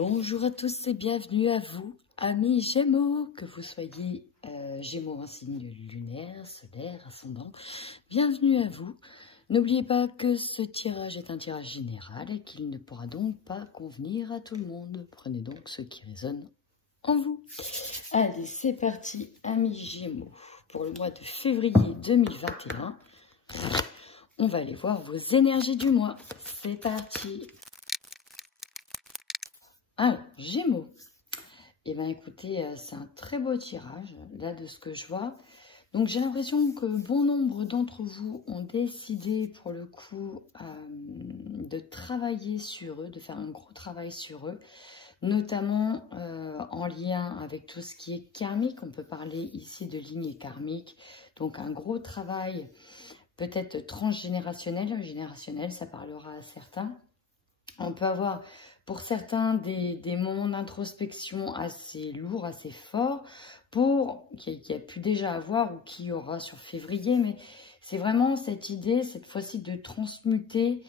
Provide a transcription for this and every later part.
Bonjour à tous et bienvenue à vous, amis Gémeaux, que vous soyez Gémeaux en signe lunaire, solaire, ascendant. Bienvenue à vous. N'oubliez pas que ce tirage est un tirage général et qu'il ne pourra donc pas convenir à tout le monde. Prenez donc ce qui résonne en vous. Allez, c'est parti, amis Gémeaux, pour le mois de février 2021. On va aller voir vos énergies du mois. C'est parti. Alors, Gémeaux. Eh bien, écoutez, c'est un très beau tirage, là, de ce que je vois. Donc, j'ai l'impression que bon nombre d'entre vous ont décidé, pour le coup, de travailler sur eux, de faire un gros travail sur eux, notamment en lien avec tout ce qui est karmique. On peut parler ici de lignée karmique. Donc, un gros travail peut-être transgénérationnel. Générationnel, ça parlera à certains. On peut avoir pour certains des moments d'introspection assez lourds, assez forts, qu'il y a pu déjà avoir ou qui y aura sur février. Mais c'est vraiment cette idée, cette fois-ci, de transmuter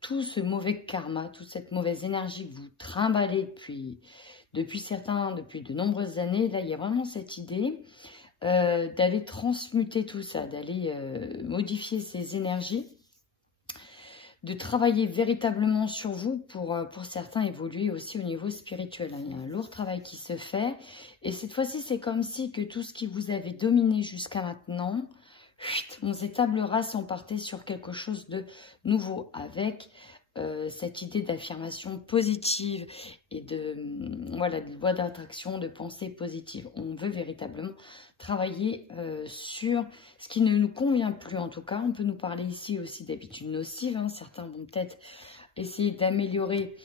tout ce mauvais karma, toute cette mauvaise énergie que vous trimballez depuis de nombreuses années. Là, il y a vraiment cette idée d'aller transmuter tout ça, d'aller modifier ces énergies, de travailler véritablement sur vous pour certains évoluer aussi au niveau spirituel. Il y a un lourd travail qui se fait et cette fois-ci c'est comme si que tout ce qui vous avait dominé jusqu'à maintenant, on s'établera si on partait sur quelque chose de nouveau avec cette idée d'affirmation positive et de loi d'attraction, de pensée positive. On veut véritablement travailler sur ce qui ne nous convient plus. En tout cas, on peut nous parler ici aussi d'habitudes nocives. Certains vont peut-être essayer d'améliorer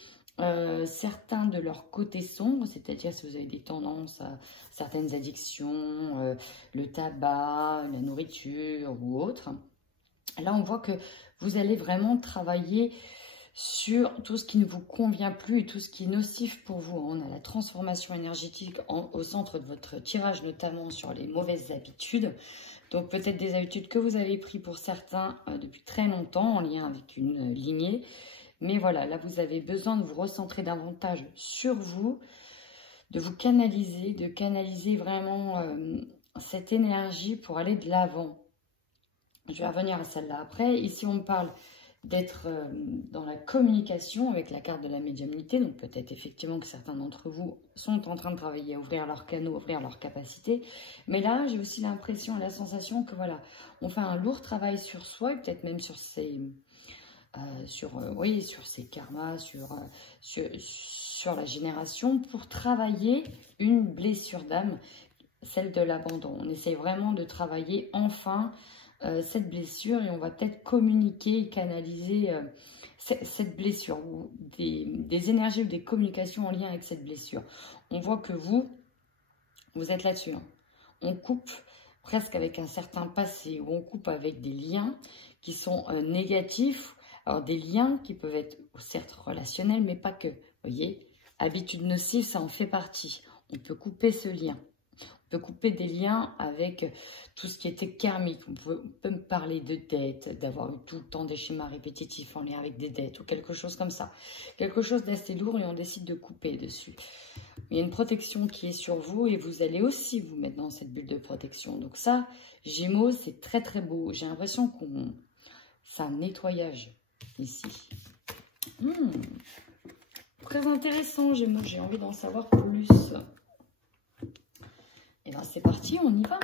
certains de leurs côtés sombres, c'est-à-dire si vous avez des tendances à certaines addictions, le tabac, la nourriture ou autre. Là, on voit que vous allez vraiment travailler sur tout ce qui ne vous convient plus et tout ce qui est nocif pour vous. On a la transformation énergétique au centre de votre tirage, notamment sur les mauvaises habitudes. Donc peut-être des habitudes que vous avez prises pour certains depuis très longtemps en lien avec une lignée. Mais voilà, là vous avez besoin de vous recentrer davantage sur vous, de vous canaliser, de canaliser vraiment cette énergie pour aller de l'avant. Je vais revenir à celle-là après. Ici on me parle d'être dans la communication avec la carte de la médiumnité. Donc peut-être effectivement que certains d'entre vous sont en train de travailler à ouvrir leurs canaux, ouvrir leurs capacités. Mais là, j'ai aussi l'impression, la sensation que voilà, on fait un lourd travail sur soi et peut-être même sur ses karmas, sur la génération pour travailler une blessure d'âme, celle de l'abandon. On essaye vraiment de travailler enfin cette blessure et on va peut-être communiquer et canaliser cette blessure ou des énergies ou des communications en lien avec cette blessure. On voit que vous êtes là-dessus. On coupe presque avec un certain passé ou on coupe avec des liens qui sont négatifs. Alors des liens qui peuvent être certes relationnels mais pas que. Vous voyez, habitude nocive, ça en fait partie. On peut couper ce lien. On peut couper des liens avec tout ce qui était karmique. On peut me parler de dettes, d'avoir eu tout le temps des schémas répétitifs en lien avec des dettes ou quelque chose comme ça. Quelque chose d'assez lourd et on décide de couper dessus. Il y a une protection qui est sur vous et vous allez aussi vous mettre dans cette bulle de protection. Donc ça, Gémeaux, c'est très très beau. J'ai l'impression c'est un nettoyage ici. Très intéressant, Gémeaux. J'ai envie d'en savoir plus. Et bien c'est parti, on y va.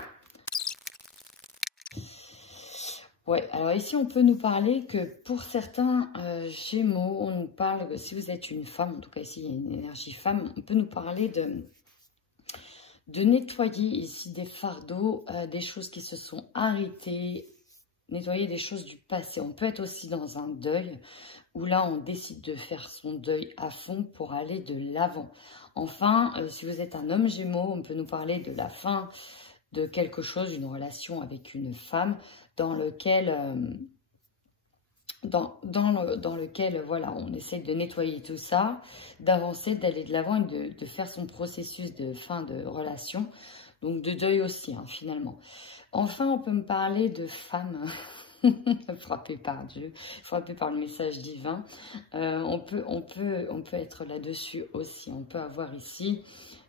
Ouais, alors ici on peut nous parler que pour certains Gémeaux, on nous parle que si vous êtes une femme, en tout cas ici il y a une énergie femme, on peut nous parler de nettoyer ici des fardeaux, des choses qui se sont arrêtées, nettoyer des choses du passé. On peut être aussi dans un deuil où là on décide de faire son deuil à fond pour aller de l'avant. Enfin, si vous êtes un homme Gémeaux, on peut nous parler de la fin de quelque chose, une relation avec une femme dans lequel voilà, on essaie de nettoyer tout ça, d'avancer, d'aller de l'avant et de faire son processus de fin de relation, donc de deuil aussi finalement. Enfin, on peut me parler de femmes frappé par Dieu, frappé par le message divin. On peut être là-dessus aussi. On peut avoir ici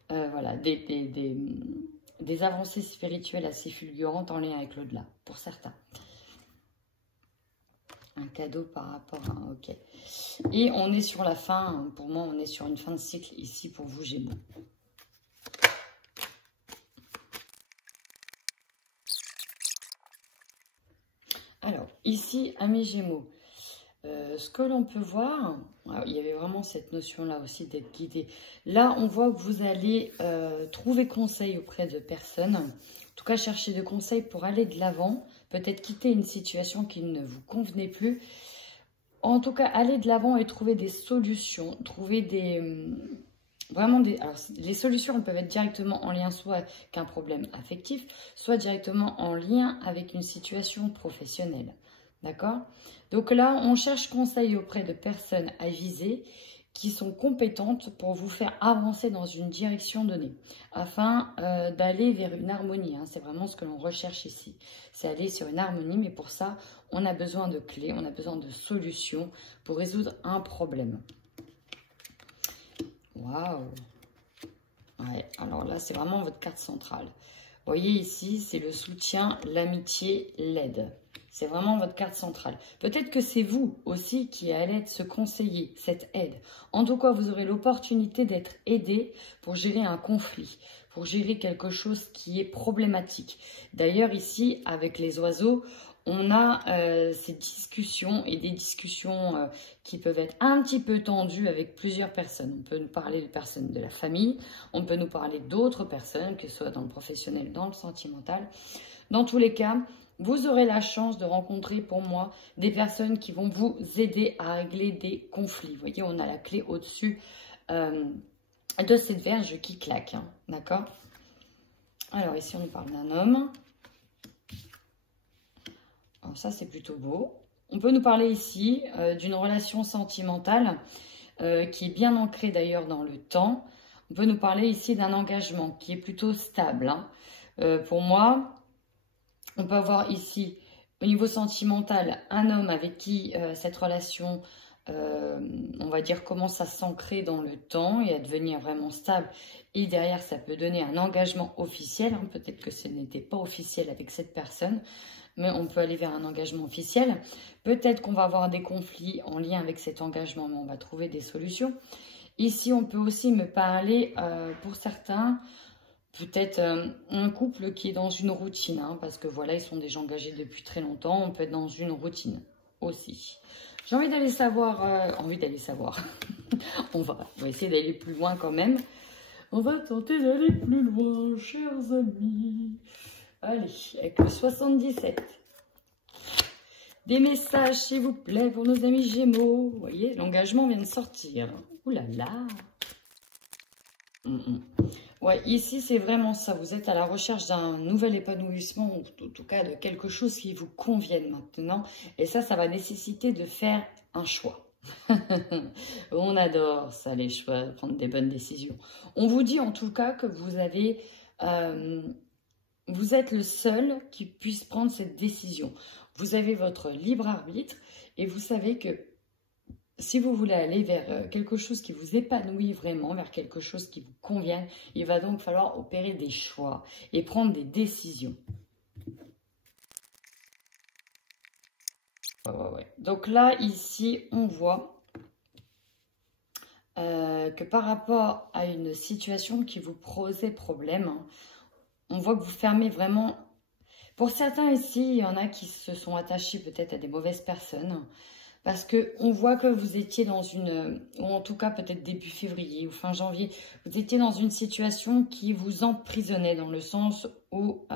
voilà, des avancées spirituelles assez fulgurantes en lien avec l'au-delà, pour certains. Un cadeau par rapport à... Ok. Et on est sur la fin, pour moi, on est sur une fin de cycle ici pour vous, Gémeaux. Alors, ici, à mes Gémeaux, ce que l'on peut voir, il y avait vraiment cette notion-là aussi d'être guidé. Là, on voit que vous allez trouver conseil auprès de personnes. En tout cas, chercher de conseils pour aller de l'avant. Peut-être quitter une situation qui ne vous convenait plus. En tout cas, aller de l'avant et trouver des solutions. Trouver alors, les solutions elles peuvent être directement en lien soit avec un problème affectif, soit directement en lien avec une situation professionnelle. D'accord? Donc là, on cherche conseil auprès de personnes avisées qui sont compétentes pour vous faire avancer dans une direction donnée, afin d'aller vers une harmonie. Hein. C'est vraiment ce que l'on recherche ici. C'est aller sur une harmonie, mais pour ça, on a besoin de clés, on a besoin de solutions pour résoudre un problème. Waouh! Ouais, alors là, c'est vraiment votre carte centrale. Vous voyez ici, c'est le soutien, l'amitié, l'aide. C'est vraiment votre carte centrale. Peut-être que c'est vous aussi qui allez être ce conseiller, cette aide. En tout cas, vous aurez l'opportunité d'être aidé pour gérer un conflit, pour gérer quelque chose qui est problématique. D'ailleurs, ici, avec les oiseaux, on a ces discussions et des discussions qui peuvent être un petit peu tendues avec plusieurs personnes. On peut nous parler de personnes de la famille, on peut nous parler d'autres personnes, que ce soit dans le professionnel, dans le sentimental. Dans tous les cas, vous aurez la chance de rencontrer pour moi des personnes qui vont vous aider à régler des conflits. Vous voyez, on a la clé au-dessus de cette verge qui claque. Hein, d'accord? Alors ici, on nous parle d'un homme. Alors ça, c'est plutôt beau. On peut nous parler ici d'une relation sentimentale qui est bien ancrée d'ailleurs dans le temps. On peut nous parler ici d'un engagement qui est plutôt stable. Hein. Pour moi, on peut avoir ici, au niveau sentimental, un homme avec qui cette relation, on va dire, commence à s'ancrer dans le temps et à devenir vraiment stable. Et derrière, ça peut donner un engagement officiel. Hein. Peut-être que ce n'était pas officiel avec cette personne, mais on peut aller vers un engagement officiel. Peut-être qu'on va avoir des conflits en lien avec cet engagement, mais on va trouver des solutions. Ici, on peut aussi me parler, pour certains, peut-être un couple qui est dans une routine, hein, parce que voilà, ils sont déjà engagés depuis très longtemps. On peut être dans une routine aussi. J'ai envie d'aller savoir, on va essayer d'aller plus loin quand même. On va tenter d'aller plus loin, chers amis. Allez, avec le 77. Des messages, s'il vous plaît, pour nos amis Gémeaux. Vous voyez, l'engagement vient de sortir. Ouh là là. Ouais, ici, c'est vraiment ça. Vous êtes à la recherche d'un nouvel épanouissement, ou en tout cas de quelque chose qui vous convienne maintenant. Et ça va nécessiter de faire un choix. On adore ça, les choix, prendre des bonnes décisions. On vous dit en tout cas que vous avez... vous êtes le seul qui puisse prendre cette décision. Vous avez votre libre arbitre et vous savez que si vous voulez aller vers quelque chose qui vous épanouit vraiment, vers quelque chose qui vous convienne, il va donc falloir opérer des choix et prendre des décisions. Ouais. Donc là, ici, on voit que par rapport à une situation qui vous posait problème, hein, on voit que vous fermez vraiment... Pour certains ici, il y en a qui se sont attachés peut-être à des mauvaises personnes. Parce qu'on voit que vous étiez dans une... Ou en tout cas peut-être début février ou fin janvier. Vous étiez dans une situation qui vous emprisonnait. Dans le sens où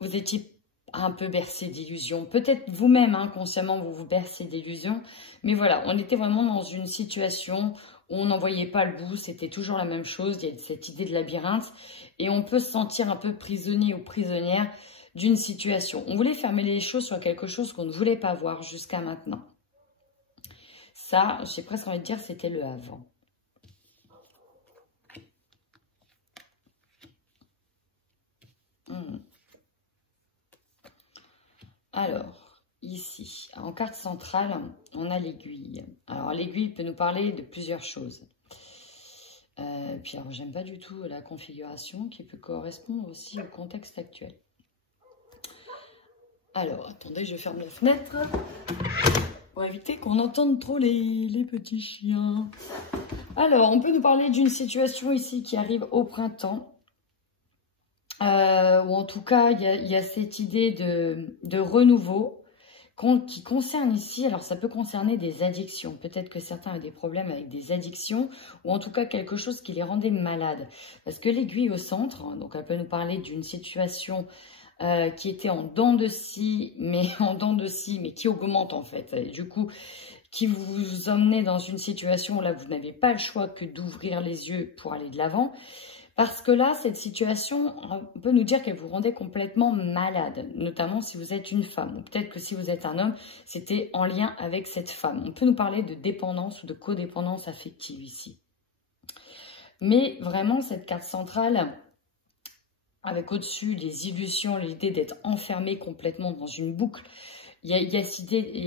vous étiez un peu bercé d'illusions. Peut-être vous-même, inconsciemment, vous vous bercez d'illusions. Mais voilà, on était vraiment dans une situation où on n'en voyait pas le bout. C'était toujours la même chose. Il y a cette idée de labyrinthe. Et on peut se sentir un peu prisonnier ou prisonnière d'une situation. On voulait fermer les choses sur quelque chose qu'on ne voulait pas voir jusqu'à maintenant. Ça, j'ai presque envie de dire, c'était le avant. Alors, ici? En carte centrale, on a l'aiguille. Alors, l'aiguille peut nous parler de plusieurs choses. Puis, alors, j'aime pas du tout la configuration qui peut correspondre aussi au contexte actuel. Alors, attendez, je ferme la fenêtre pour éviter qu'on entende trop les petits chiens. Alors, on peut nous parler d'une situation ici qui arrive au printemps. Ou en tout cas, il y a cette idée de renouveau qui concerne ici, alors ça peut concerner des addictions. Peut-être que certains ont des problèmes avec des addictions ou en tout cas quelque chose qui les rendait malades. Parce que l'aiguille au centre, donc elle peut nous parler d'une situation qui était en dents de scie, mais qui augmente en fait. Et du coup, qui vous emmenait dans une situation où là, vous n'avez pas le choix que d'ouvrir les yeux pour aller de l'avant. Parce que là, cette situation, on peut nous dire qu'elle vous rendait complètement malade, notamment si vous êtes une femme. Ou peut-être que si vous êtes un homme, c'était en lien avec cette femme. On peut nous parler de dépendance ou de codépendance affective ici. Mais vraiment, cette carte centrale, avec au-dessus les illusions, l'idée d'être enfermé complètement dans une boucle, il y a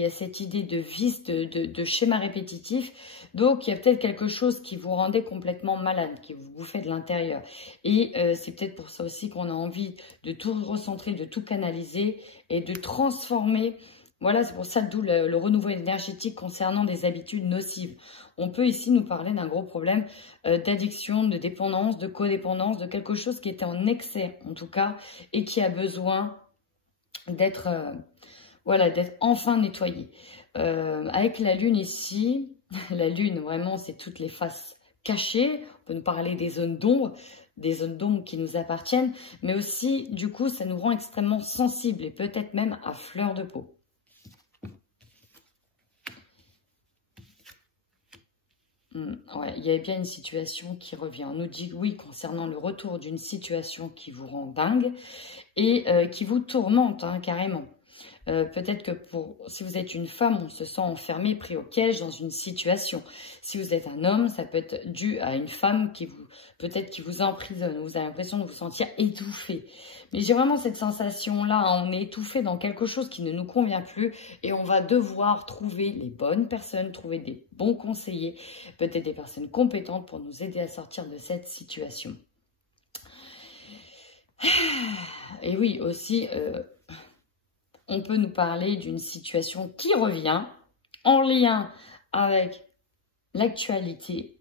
cette idée de vice, de schéma répétitif. Donc, il y a peut-être quelque chose qui vous rendait complètement malade, qui vous bouffait de l'intérieur. Et c'est peut-être pour ça aussi qu'on a envie de tout recentrer, de tout canaliser et de transformer. Voilà, c'est pour ça d'où le renouveau énergétique concernant des habitudes nocives. On peut ici nous parler d'un gros problème d'addiction, de dépendance, de codépendance, de quelque chose qui était en excès en tout cas et qui a besoin d'être... voilà, d'être enfin nettoyé. Avec la lune ici, la lune, vraiment, c'est toutes les faces cachées. On peut nous parler des zones d'ombre qui nous appartiennent. Mais aussi, du coup, ça nous rend extrêmement sensibles et peut-être même à fleur de peau. Ouais, il y a bien une situation qui revient. On nous dit oui concernant le retour d'une situation qui vous rend dingue et qui vous tourmente carrément. Peut-être que si vous êtes une femme, on se sent enfermé, pris au piège dans une situation. Si vous êtes un homme, ça peut être dû à une femme qui vous emprisonne. Vous avez l'impression de vous sentir étouffé. Mais j'ai vraiment cette sensation-là, on est étouffé dans quelque chose qui ne nous convient plus et on va devoir trouver les bonnes personnes, trouver des bons conseillers, peut-être des personnes compétentes pour nous aider à sortir de cette situation. Et oui, aussi... on peut nous parler d'une situation qui revient en lien avec l'actualité.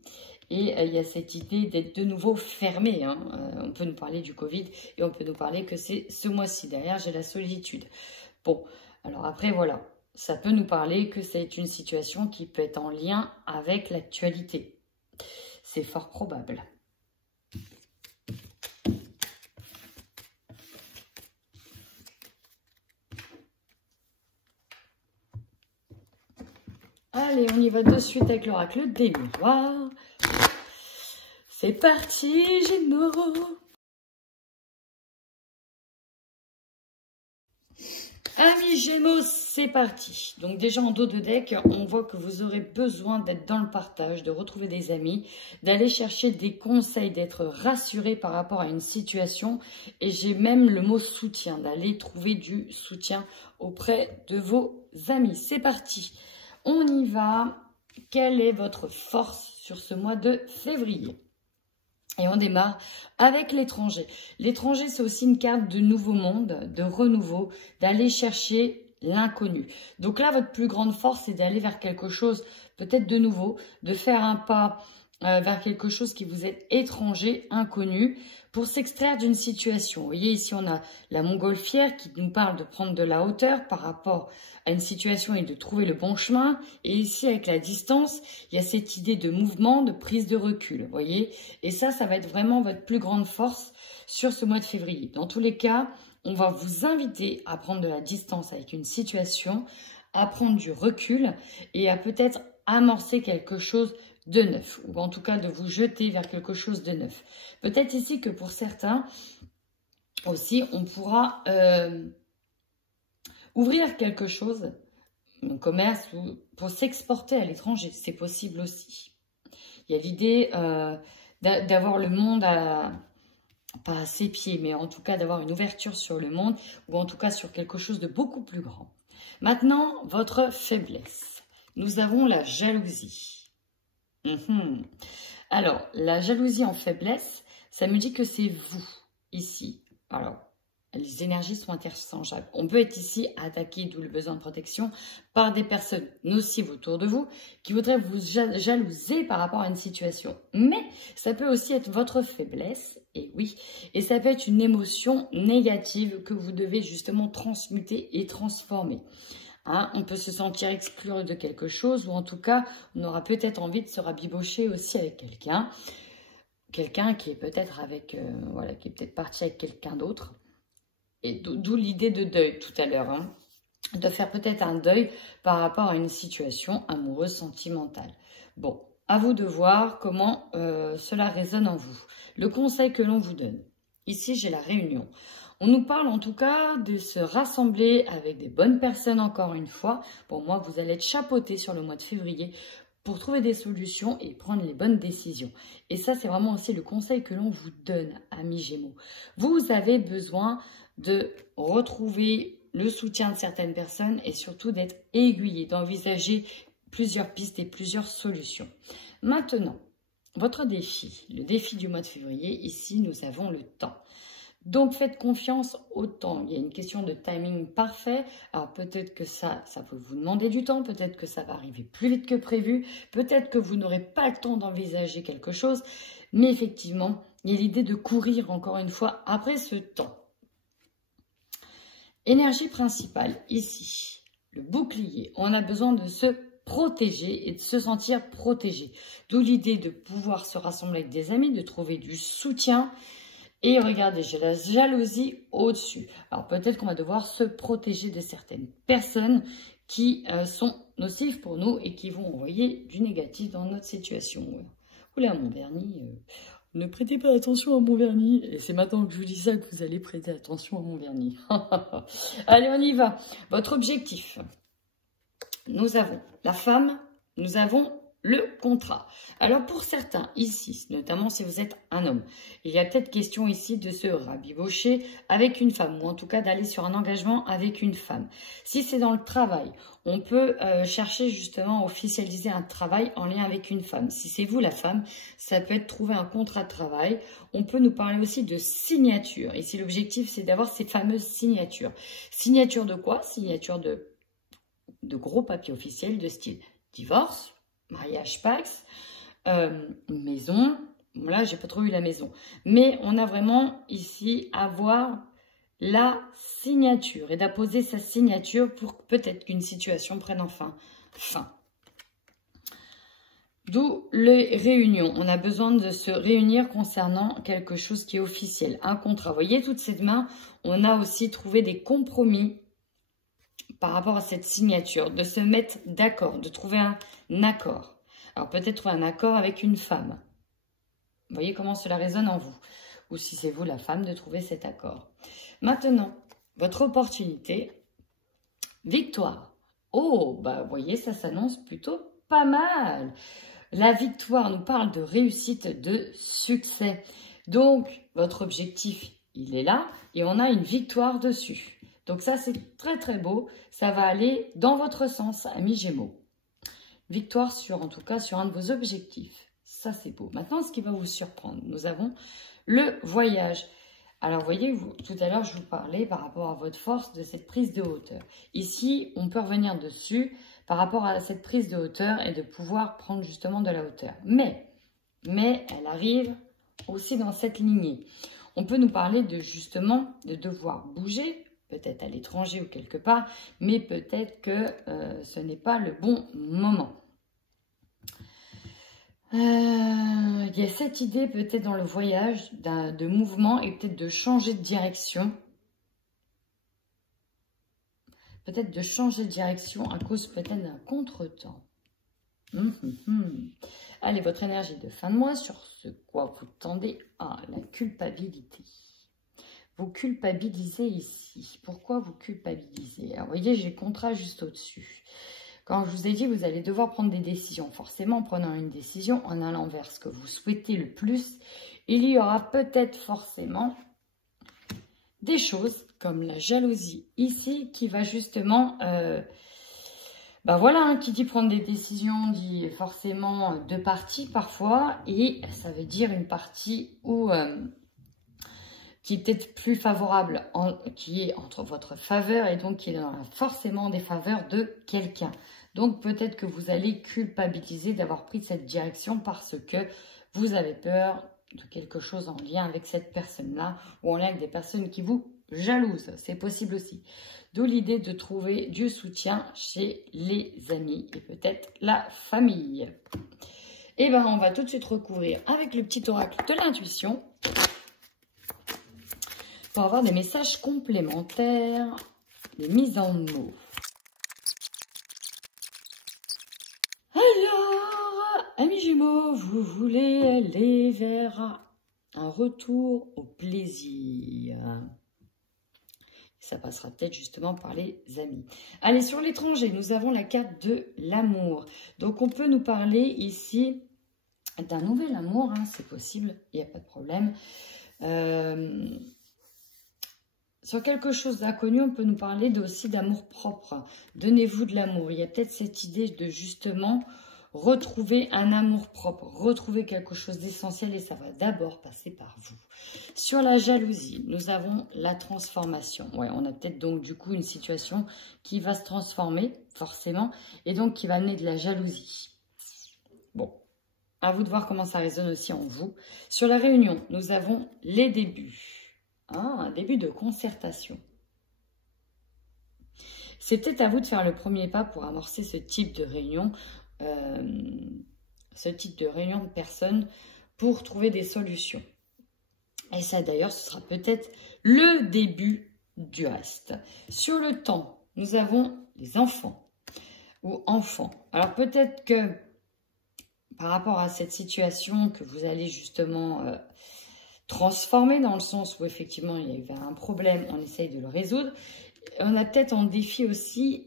Et il y a cette idée d'être de nouveau fermé. On peut nous parler du Covid et on peut nous parler que c'est ce mois-ci. Derrière, j'ai la solitude. Bon, alors après, voilà. Ça peut nous parler que c'est une situation qui peut être en lien avec l'actualité. C'est fort probable. Allez, on y va de suite avec l'oracle des miroirs. C'est parti, Gémeaux. Amis Gémeaux, c'est parti. Donc déjà en dos de deck, on voit que vous aurez besoin d'être dans le partage, de retrouver des amis, d'aller chercher des conseils, d'être rassuré par rapport à une situation. Et j'ai même le mot soutien, d'aller trouver du soutien auprès de vos amis. C'est parti. On y va. Quelle est votre force sur ce mois de février? Et on démarre avec l'étranger. L'étranger, c'est aussi une carte de nouveau monde, de renouveau, d'aller chercher l'inconnu. Donc là, votre plus grande force, c'est d'aller vers quelque chose peut-être de nouveau, de faire un pas vers quelque chose qui vous est étranger, inconnu, pour s'extraire d'une situation. Vous voyez, ici, on a la montgolfière qui nous parle de prendre de la hauteur par rapport à une situation et de trouver le bon chemin. Et ici, avec la distance, il y a cette idée de mouvement, de prise de recul, vous voyez. Et ça va être vraiment votre plus grande force sur ce mois de février. Dans tous les cas, on va vous inviter à prendre de la distance avec une situation, à prendre du recul et à peut-être amorcer quelque chose de neuf, ou en tout cas de vous jeter vers quelque chose de neuf. Peut-être ici que pour certains aussi, on pourra ouvrir quelque chose, un commerce, ou pour s'exporter à l'étranger. C'est possible aussi. Il y a l'idée d'avoir le monde pas à ses pieds, mais en tout cas d'avoir une ouverture sur le monde, ou en tout cas sur quelque chose de beaucoup plus grand. Maintenant, votre faiblesse. Nous avons la jalousie. Alors, la jalousie en faiblesse, ça me dit que c'est vous, ici. Alors, les énergies sont interchangeables. On peut être ici attaqué, d'où le besoin de protection, par des personnes nocives autour de vous qui voudraient vous jalouser par rapport à une situation. Mais ça peut aussi être votre faiblesse, et oui, et ça peut être une émotion négative que vous devez justement transmuter et transformer. Hein, on peut se sentir exclu de quelque chose ou en tout cas, on aura peut-être envie de se rabibocher aussi avec quelqu'un. Quelqu'un qui est peut-être avec, voilà, qui est peut-être parti avec quelqu'un d'autre. Et d'où l'idée de deuil tout à l'heure, hein, de faire peut-être un deuil par rapport à une situation amoureuse, sentimentale. Bon, à vous de voir comment cela résonne en vous. Le conseil que l'on vous donne. Ici, j'ai la réunion. On nous parle en tout cas de se rassembler avec des bonnes personnes encore une fois. Pour moi, vous allez être chapeauté sur le mois de février pour trouver des solutions et prendre les bonnes décisions. Et ça, c'est vraiment aussi le conseil que l'on vous donne, amis Gémeaux. Vous avez besoin de retrouver le soutien de certaines personnes et surtout d'être aiguillé, d'envisager plusieurs pistes et plusieurs solutions. Maintenant, votre défi, le défi du mois de février, ici, nous avons le temps. Donc, faites confiance au temps. Il y a une question de timing parfait. Alors, peut-être que ça peut vous demander du temps. Peut-être que ça va arriver plus vite que prévu. Peut-être que vous n'aurez pas le temps d'envisager quelque chose. Mais effectivement, il y a l'idée de courir encore une fois après ce temps. Énergie principale, ici, le bouclier. On a besoin de se protéger et de se sentir protégé. D'où l'idée de pouvoir se rassembler avec des amis, de trouver du soutien. Et regardez, j'ai la jalousie au-dessus. Alors peut-être qu'on va devoir se protéger de certaines personnes qui sont nocives pour nous et qui vont envoyer du négatif dans notre situation. Oula, mon vernis, ne prêtez pas attention à mon vernis. Et c'est maintenant que je vous dis ça que vous allez prêter attention à mon vernis. Allez, on y va. Votre objectif. Nous avons la femme, nous avons le contrat. Alors pour certains ici, notamment si vous êtes un homme, il y a peut-être question ici de se rabibocher avec une femme ou en tout cas d'aller sur un engagement avec une femme. Si c'est dans le travail, on peut chercher justement à officialiser un travail en lien avec une femme. Si c'est vous la femme, ça peut être trouver un contrat de travail. On peut nous parler aussi de signature. Ici l'objectif c'est d'avoir ces fameuses signatures. Signature de quoi? Signature de gros papiers officiels de style divorce, mariage Pax, maison. Là, j'ai pas trop eu la maison. Mais on a vraiment ici à voir la signature et d'apposer sa signature pour peut-être qu'une situation prenne enfin fin. D'où les réunions. On a besoin de se réunir concernant quelque chose qui est officiel. Un contrat. Vous voyez, toutes ces mains, on a aussi trouvé des compromis par rapport à cette signature, de se mettre d'accord, de trouver un accord. Alors peut-être trouver un accord avec une femme. Vous voyez comment cela résonne en vous. Ou si c'est vous la femme, de trouver cet accord. Maintenant, votre opportunité, victoire. Oh, bah vous voyez, ça s'annonce plutôt pas mal. La victoire nous parle de réussite, de succès. Donc, votre objectif, il est là et on a une victoire dessus. Donc ça, c'est très très beau. Ça va aller dans votre sens, amis Gémeaux. Victoire sur, en tout cas, sur un de vos objectifs. Ça, c'est beau. Maintenant, ce qui va vous surprendre, nous avons le voyage. Alors, vous voyez, tout à l'heure, je vous parlais par rapport à votre force de cette prise de hauteur. Ici, on peut revenir dessus par rapport à cette prise de hauteur et de pouvoir prendre justement de la hauteur. Mais elle arrive aussi dans cette lignée. On peut nous parler de justement de devoir bouger, peut-être à l'étranger ou quelque part, mais peut-être que ce n'est pas le bon moment. Il y a cette idée peut-être dans le voyage de mouvement et peut-être de changer de direction. Peut-être de changer de direction à cause peut-être d'un contretemps. Allez, votre énergie de fin de mois sur ce quoi vous tendez à la culpabilité. Vous culpabilisez ici. Pourquoi vous culpabilisez? Alors, vous voyez, j'ai le contrat juste au-dessus. Quand je vous ai dit, vous allez devoir prendre des décisions. Forcément, en prenant une décision, en allant vers ce que vous souhaitez le plus, il y aura peut-être forcément des choses comme la jalousie ici qui va justement, voilà, hein, qui dit prendre des décisions, dit forcément deux parties parfois, et ça veut dire une partie où qui est peut-être plus favorable, qui est entre votre faveur et donc qui est dans la forcément des faveurs de quelqu'un. Donc peut-être que vous allez culpabiliser d'avoir pris cette direction parce que vous avez peur de quelque chose en lien avec cette personne-là ou en lien avec des personnes qui vous jalousent. C'est possible aussi. D'où l'idée de trouver du soutien chez les amis et peut-être la famille. Et bien, on va tout de suite recouvrir avec le petit oracle de l'intuition pour avoir des messages complémentaires, des mises en mots. Alors, amis Gémeaux, vous voulez aller vers un retour au plaisir. Ça passera peut-être justement par les amis. Allez, sur l'étranger, nous avons la carte de l'amour. Donc, on peut nous parler ici d'un nouvel amour, hein, c'est possible, il n'y a pas de problème. Sur quelque chose d'inconnu, on peut nous parler aussi d'amour propre. Donnez-vous de l'amour. Il y a peut-être cette idée de justement retrouver un amour propre, retrouver quelque chose d'essentiel et ça va d'abord passer par vous. Sur la jalousie, nous avons la transformation. Ouais, on a peut-être donc du coup une situation qui va se transformer forcément et donc qui va amener de la jalousie. Bon, à vous de voir comment ça résonne aussi en vous. Sur la réunion, nous avons les débuts. Un début de concertation. C'est peut-être à vous de faire le premier pas pour amorcer ce type de réunion, de personnes pour trouver des solutions. Et ça d'ailleurs, ce sera peut-être le début du reste. Sur le temps, nous avons les enfants ou enfants. Alors peut-être que par rapport à cette situation que vous allez justement transformer dans le sens où effectivement il y avait un problème, on essaye de le résoudre. On a peut-être en défi aussi,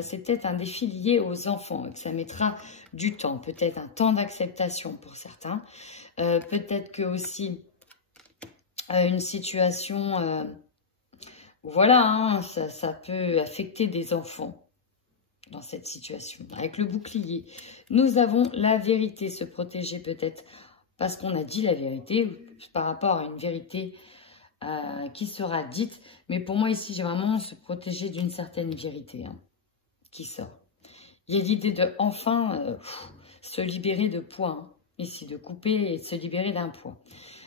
c'est peut-être un défi lié aux enfants, que ça mettra du temps, peut-être un temps d'acceptation pour certains. Peut-être que aussi une situation, voilà, hein, ça peut affecter des enfants dans cette situation. Avec le bouclier, nous avons la vérité, se protéger peut-être parce qu'on a dit la vérité par rapport à une vérité qui sera dite. Mais pour moi ici, j'ai vraiment se protéger d'une certaine vérité qui sort. Il y a l'idée de enfin se libérer de poids, hein, ici, de couper et de se libérer d'un poids.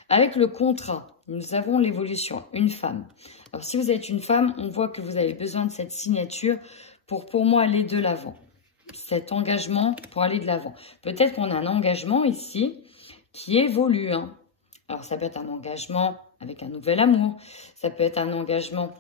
Avec le contrat, nous avons l'évolution, une femme. Alors si vous êtes une femme, on voit que vous avez besoin de cette signature pour moi aller de l'avant. Cet engagement pour aller de l'avant. Peut-être qu'on a un engagement ici qui évolue. Hein. Alors, ça peut être un engagement avec un nouvel amour. Ça peut être un engagement,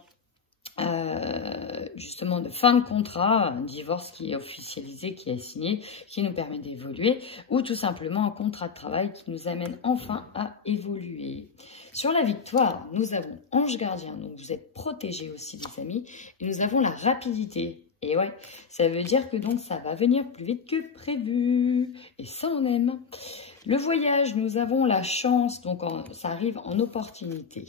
justement, de fin de contrat, un divorce qui est officialisé, qui est signé, qui nous permet d'évoluer. Ou tout simplement un contrat de travail qui nous amène enfin à évoluer. Sur la victoire, nous avons ange gardien. Donc, vous êtes protégés aussi, les amis. Et nous avons la rapidité. Et ouais, ça veut dire que donc ça va venir plus vite que prévu. Et ça, on aime. Le voyage, nous avons la chance, donc ça arrive en opportunité.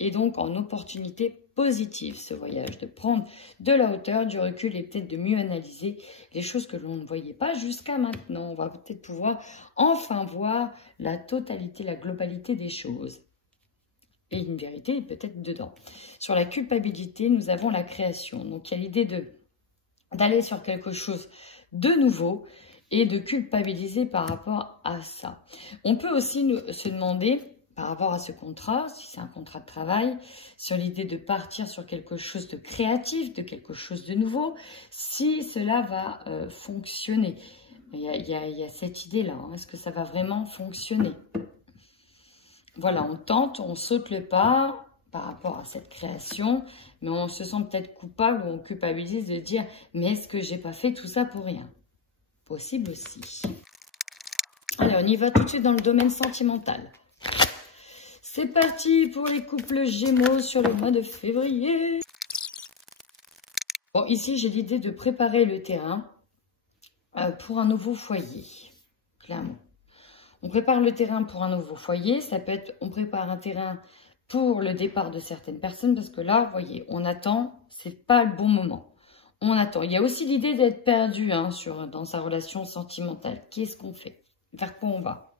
Et donc en opportunité positive, ce voyage, de prendre de la hauteur, du recul et peut-être de mieux analyser les choses que l'on ne voyait pas jusqu'à maintenant. On va peut-être pouvoir enfin voir la totalité, la globalité des choses. Et une vérité peut-être dedans. Sur la culpabilité, nous avons la création. Donc il y a l'idée d'aller sur quelque chose de nouveau et de culpabiliser par rapport à ça. On peut aussi se demander, par rapport à ce contrat, si c'est un contrat de travail, sur l'idée de partir sur quelque chose de créatif, de quelque chose de nouveau, si cela va fonctionner. Il y a cette idée-là, hein. Est-ce que ça va vraiment fonctionner? Voilà, on tente, on saute le pas par rapport à cette création, mais on se sent peut-être coupable ou on culpabilise de dire « mais est-ce que j'ai pas fait tout ça pour rien ?» Possible aussi. Allez, on y va tout de suite dans le domaine sentimental. C'est parti pour les couples Gémeaux sur le mois de février. Bon, ici, j'ai l'idée de préparer le terrain pour un nouveau foyer, clairement. On prépare le terrain pour un nouveau foyer. Ça peut être, on prépare un terrain pour le départ de certaines personnes, parce que là, vous voyez, on attend, c'est pas le bon moment. On attend. Il y a aussi l'idée d'être perdu hein, dans sa relation sentimentale. Qu'est-ce qu'on fait? Vers quoi on va?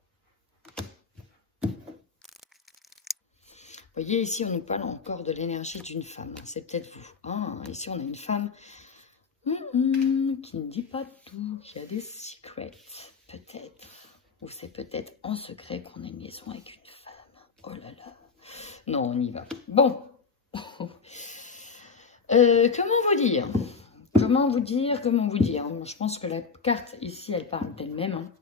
Vous voyez, ici, on nous parle encore de l'énergie d'une femme. C'est peut-être vous. Ah, ici, on a une femme qui ne dit pas tout, qui a des secrets, peut-être. Ou c'est peut-être en secret qu'on a une liaison avec une femme. Oh là là. Non, on y va. Bon. Comment vous dire? Comment vous dire? Je pense que la carte ici, elle parle d'elle-même. Hein.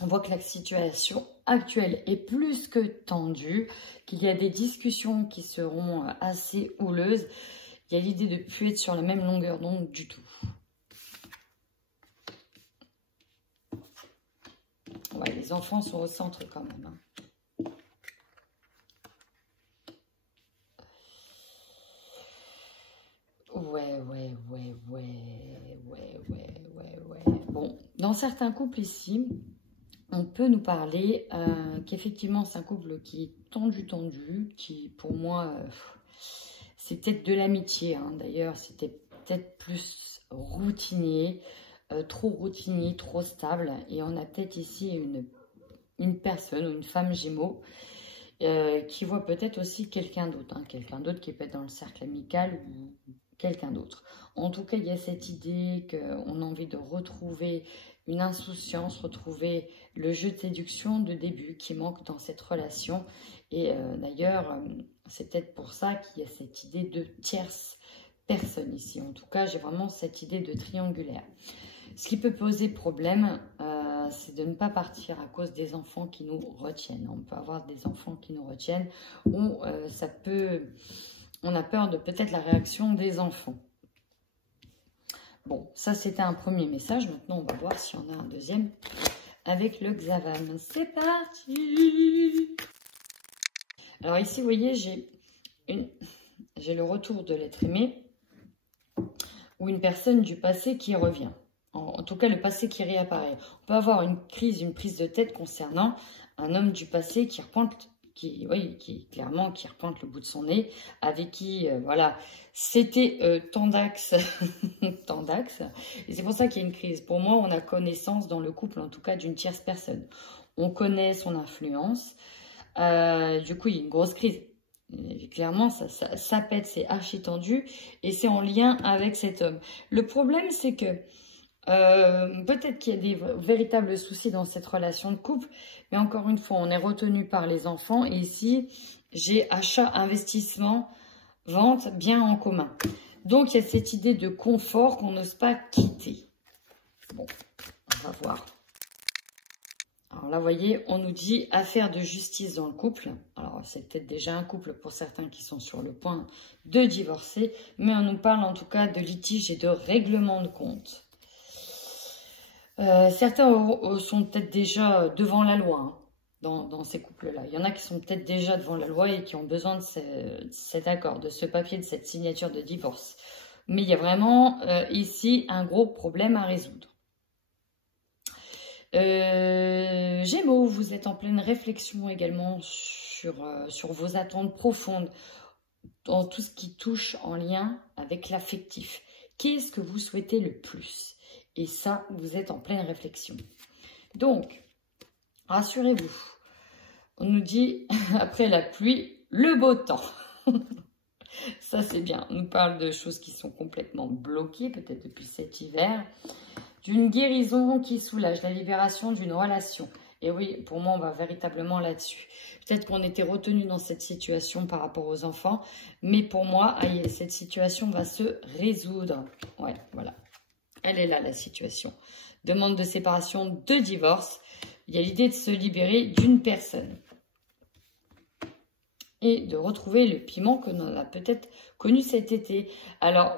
On voit que la situation actuelle est plus que tendue, qu'il y a des discussions qui seront assez houleuses. Il y a l'idée de ne plus être sur la même longueur d'onde du tout. Ouais, les enfants sont au centre quand même. Hein. Ouais. Bon, dans certains couples ici, on peut nous parler qu'effectivement, c'est un couple qui est tendu, qui pour moi, c'est peut-être de l'amitié. Hein. D'ailleurs, c'était peut-être plus routinier, trop routinier, trop stable. Et on a peut-être ici une personne ou une femme Gémeaux qui voit peut-être aussi quelqu'un d'autre. Hein. Quelqu'un d'autre qui peut être dans le cercle amical ou quelqu'un d'autre. En tout cas, il y a cette idée qu'on a envie de retrouver une insouciance, retrouver le jeu de séduction de début qui manque dans cette relation. Et d'ailleurs, c'est peut-être pour ça qu'il y a cette idée de tierce personne ici. En tout cas, j'ai vraiment cette idée de triangulaire. Ce qui peut poser problème, c'est de ne pas partir à cause des enfants qui nous retiennent. On peut avoir des enfants qui nous retiennent ou ça peut... On a peur de peut-être la réaction des enfants. Bon, ça c'était un premier message. Maintenant, on va voir si on a un deuxième avec le Xavan. C'est parti! Alors ici, vous voyez, j'ai le retour de l'être aimé ou une personne du passé qui revient. En tout cas, le passé qui réapparaît. On peut avoir une crise, une prise de tête concernant un homme du passé qui repointe... qui repointe le bout de son nez, avec qui, voilà, c'était tendax, tendax, et c'est pour ça qu'il y a une crise. Pour moi, on a connaissance dans le couple, en tout cas, d'une tierce personne. On connaît son influence, du coup, il y a une grosse crise. Et clairement, ça pète, c'est archi tendu, et c'est en lien avec cet homme. Le problème, c'est que peut-être qu'il y a des véritables soucis dans cette relation de couple, mais encore une fois, on est retenu par les enfants. Et ici, j'ai achat, investissement, vente, bien en commun. Donc, il y a cette idée de confort qu'on n'ose pas quitter. Bon, on va voir. Alors là, vous voyez, on nous dit affaire de justice dans le couple. Alors, c'est peut-être déjà un couple pour certains qui sont sur le point de divorcer, mais on nous parle en tout cas de litige et de règlement de compte. Certains sont peut-être déjà devant la loi hein, dans ces couples-là. Il y en a qui sont peut-être déjà devant la loi et qui ont besoin de cet accord, de ce papier, de cette signature de divorce. Mais il y a vraiment ici un gros problème à résoudre. Gémeaux, vous êtes en pleine réflexion également sur vos attentes profondes dans tout ce qui touche en lien avec l'affectif. Qu'est-ce que vous souhaitez le plus ? Et ça, vous êtes en pleine réflexion. Donc, rassurez-vous. On nous dit, après la pluie, le beau temps. Ça, c'est bien. On nous parle de choses qui sont complètement bloquées, peut-être depuis cet hiver. D'une guérison qui soulage, la libération d'une relation. Et oui, pour moi, on va véritablement là-dessus. Peut-être qu'on était retenu dans cette situation par rapport aux enfants. Mais pour moi, cette situation va se résoudre. Ouais, voilà. Elle est là, la situation. Demande de séparation, de divorce. Il y a l'idée de se libérer d'une personne. Et de retrouver le piment que l'on a peut-être connu cet été. Alors,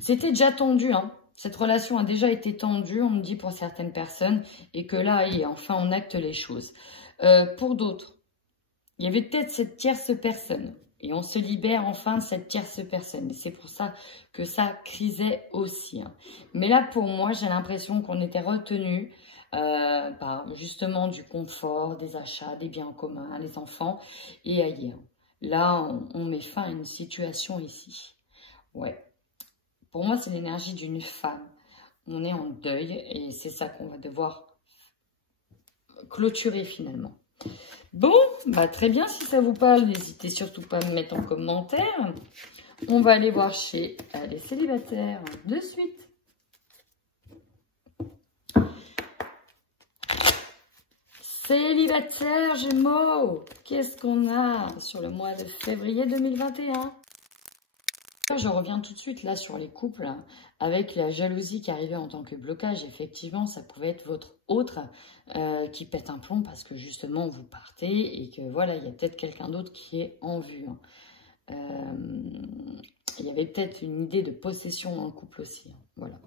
c'était déjà tendu. Hein. Cette relation a déjà été tendue, on me dit, pour certaines personnes. Et que là, enfin, on acte les choses. Pour d'autres, il y avait peut-être cette tierce personne. Et on se libère enfin de cette tierce personne. Et c'est pour ça que ça crisait aussi. Hein. Mais là, pour moi, j'ai l'impression qu'on était retenu par justement du confort, des achats, des biens en commun, les enfants et ailleurs. Là, on met fin à une situation ici. Ouais. Pour moi, c'est l'énergie d'une femme. On est en deuil et c'est ça qu'on va devoir clôturer finalement. Bon, bah très bien, si ça vous parle, n'hésitez surtout pas à me mettre en commentaire. On va aller voir chez les célibataires de suite. Célibataire Gémeaux, qu'est-ce qu'on a sur le mois de février 2021? Je reviens tout de suite là sur les couples, avec la jalousie qui arrivait en tant que blocage. Effectivement, ça pouvait être votre autre qui pète un plomb parce que justement vous partez et que voilà, il y a peut-être quelqu'un d'autre qui est en vue. Il y avait peut-être une idée de possession en couple aussi. Voilà.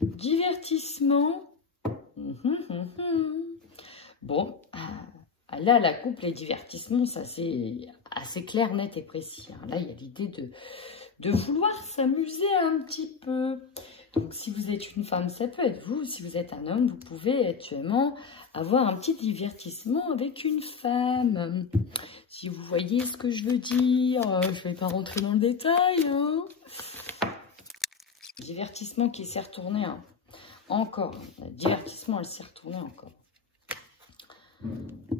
Divertissement. Bon, là, la couple et divertissement, ça c'est assez clair, net et précis. Là, il y a l'idée de vouloir s'amuser un petit peu. Donc, si vous êtes une femme, ça peut être vous. Si vous êtes un homme, vous pouvez actuellement avoir un petit divertissement avec une femme. Si vous voyez ce que je veux dire, je ne vais pas rentrer dans le détail. Hein. Divertissement qui s'est retourné encore. Le divertissement, elle s'est retournée encore.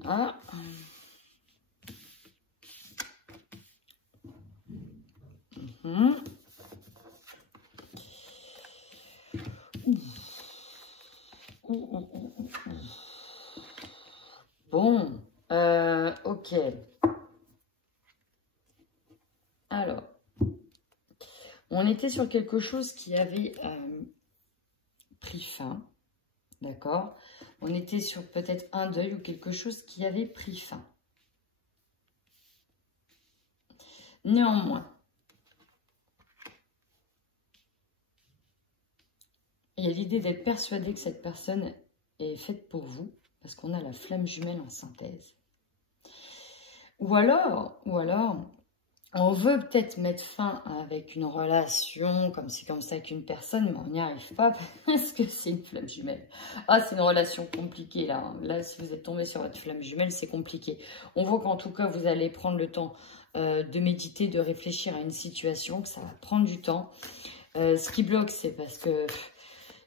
Ah. Bon, ok. Alors, on était sur quelque chose qui avait pris fin, d'accord? On était sur peut-être un deuil ou quelque chose qui avait pris fin. Néanmoins, il y a l'idée d'être persuadé que cette personne est faite pour vous, parce qu'on a la flamme jumelle en synthèse. Ou alors, on veut peut-être mettre fin avec une relation comme ci, comme ça avec une personne, mais on n'y arrive pas parce que c'est une flamme jumelle. Ah, c'est une relation compliquée là. Là, si vous êtes tombé sur votre flamme jumelle, c'est compliqué. On voit qu'en tout cas, vous allez prendre le temps de méditer, de réfléchir à une situation, que ça va prendre du temps. Ce qui bloque, c'est parce que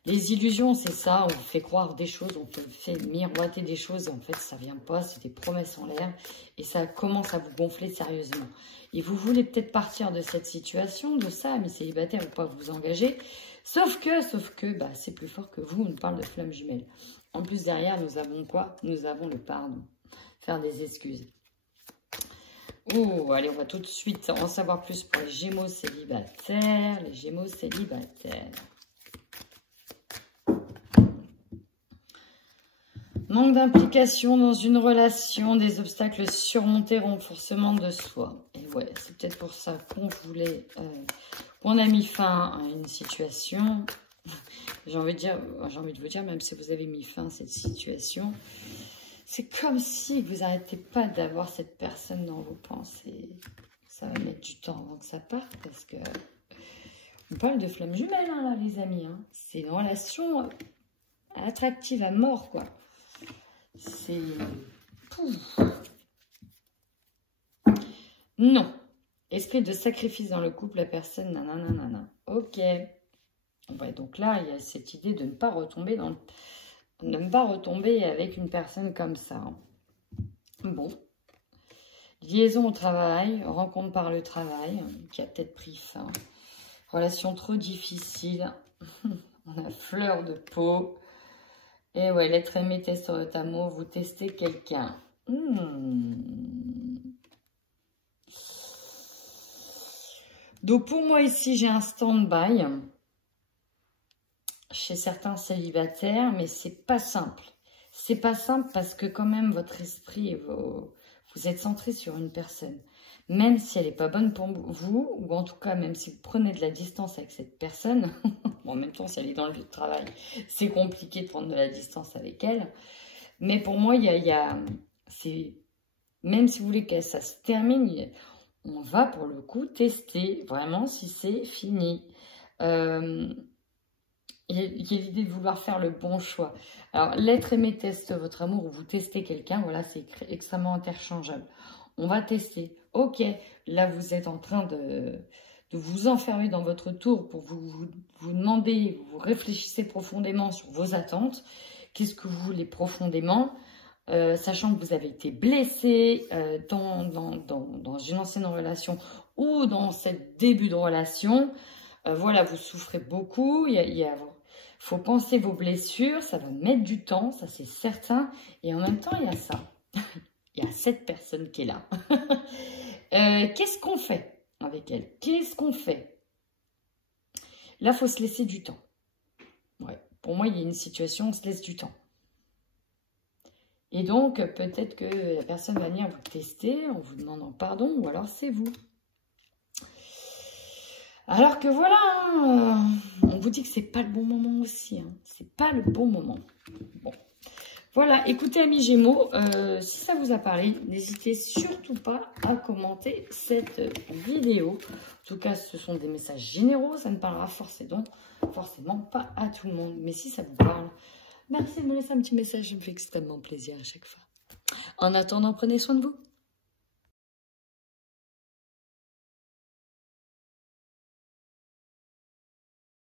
les illusions, c'est ça, on vous fait croire des choses, on vous fait miroiter des choses, et en fait, ça vient pas, c'est des promesses en l'air, et ça commence à vous gonfler sérieusement. Et vous voulez peut-être partir de cette situation, de ça, mais célibataire ou pas, vous engager, sauf que, bah, c'est plus fort que vous, on parle de flamme jumelle. En plus, derrière, nous avons quoi? Nous avons le pardon, faire des excuses. Oh, allez, on va tout de suite en savoir plus pour les Gémeaux célibataires, Manque d'implication dans une relation, des obstacles surmontés, renforcement de soi. Et ouais, c'est peut-être pour ça qu'on voulait, qu'on a mis fin à une situation. J'ai envie de vous dire, même si vous avez mis fin à cette situation, c'est comme si vous n'arrêtez pas d'avoir cette personne dans vos pensées. Ça va mettre du temps avant que ça parte parce que on parle de flamme jumelle, hein, là, les amis. Hein. C'est une relation attractive à mort, quoi. C'est... Non. Esprit de sacrifice dans le couple, la personne, nanana. Ok. Ouais, donc là, il y a cette idée de ne pas retomber avec une personne comme ça. Bon. Liaison au travail, rencontre par le travail, qui a peut-être pris fin. Relation trop difficile. On a fleur de peau. Et ouais, l'être aimé teste votre amour, vous testez quelqu'un. Donc pour moi ici, j'ai un stand-by chez certains célibataires, mais c'est pas simple. C'est pas simple parce que quand même votre esprit, vous êtes centré sur une personne. Même si elle n'est pas bonne pour vous, ou en tout cas même si vous prenez de la distance avec cette personne, bon, en même temps si elle est dans le lieu de travail, c'est compliqué de prendre de la distance avec elle. Mais pour moi, même si vous voulez que ça se termine, on va pour le coup tester vraiment si c'est fini. Il y a l'idée de vouloir faire le bon choix. Alors, l'être aimé teste votre amour ou vous testez quelqu'un. Voilà, c'est extrêmement interchangeable. On va tester. Ok, là, vous êtes en train de vous enfermer dans votre tour pour vous demander, vous réfléchissez profondément sur vos attentes. Qu'est-ce que vous voulez profondément, sachant que vous avez été blessé dans une ancienne relation ou dans ce début de relation. Voilà, vous souffrez beaucoup. Il faut penser vos blessures. Ça va mettre du temps, ça c'est certain. Et en même temps, il y a ça. Il y a cette personne qui est là. Qu'est-ce qu'on fait avec elle? Qu'est-ce qu'on fait? Là, il faut se laisser du temps. Ouais. Pour moi, il y a une situation, on se laisse du temps. Et donc, peut-être que la personne va venir vous tester en vous demandant pardon, ou alors c'est vous. Alors que voilà, hein, on vous dit que c'est pas le bon moment aussi. Hein. C'est pas le bon moment. Bon. Voilà, écoutez amis Gémeaux, si ça vous a parlé, n'hésitez surtout pas à commenter cette vidéo. En tout cas, ce sont des messages généraux, ça ne parlera forcément pas à tout le monde. Mais si ça vous parle, merci de me laisser un petit message, ça me fait extrêmement plaisir à chaque fois. En attendant, prenez soin de vous.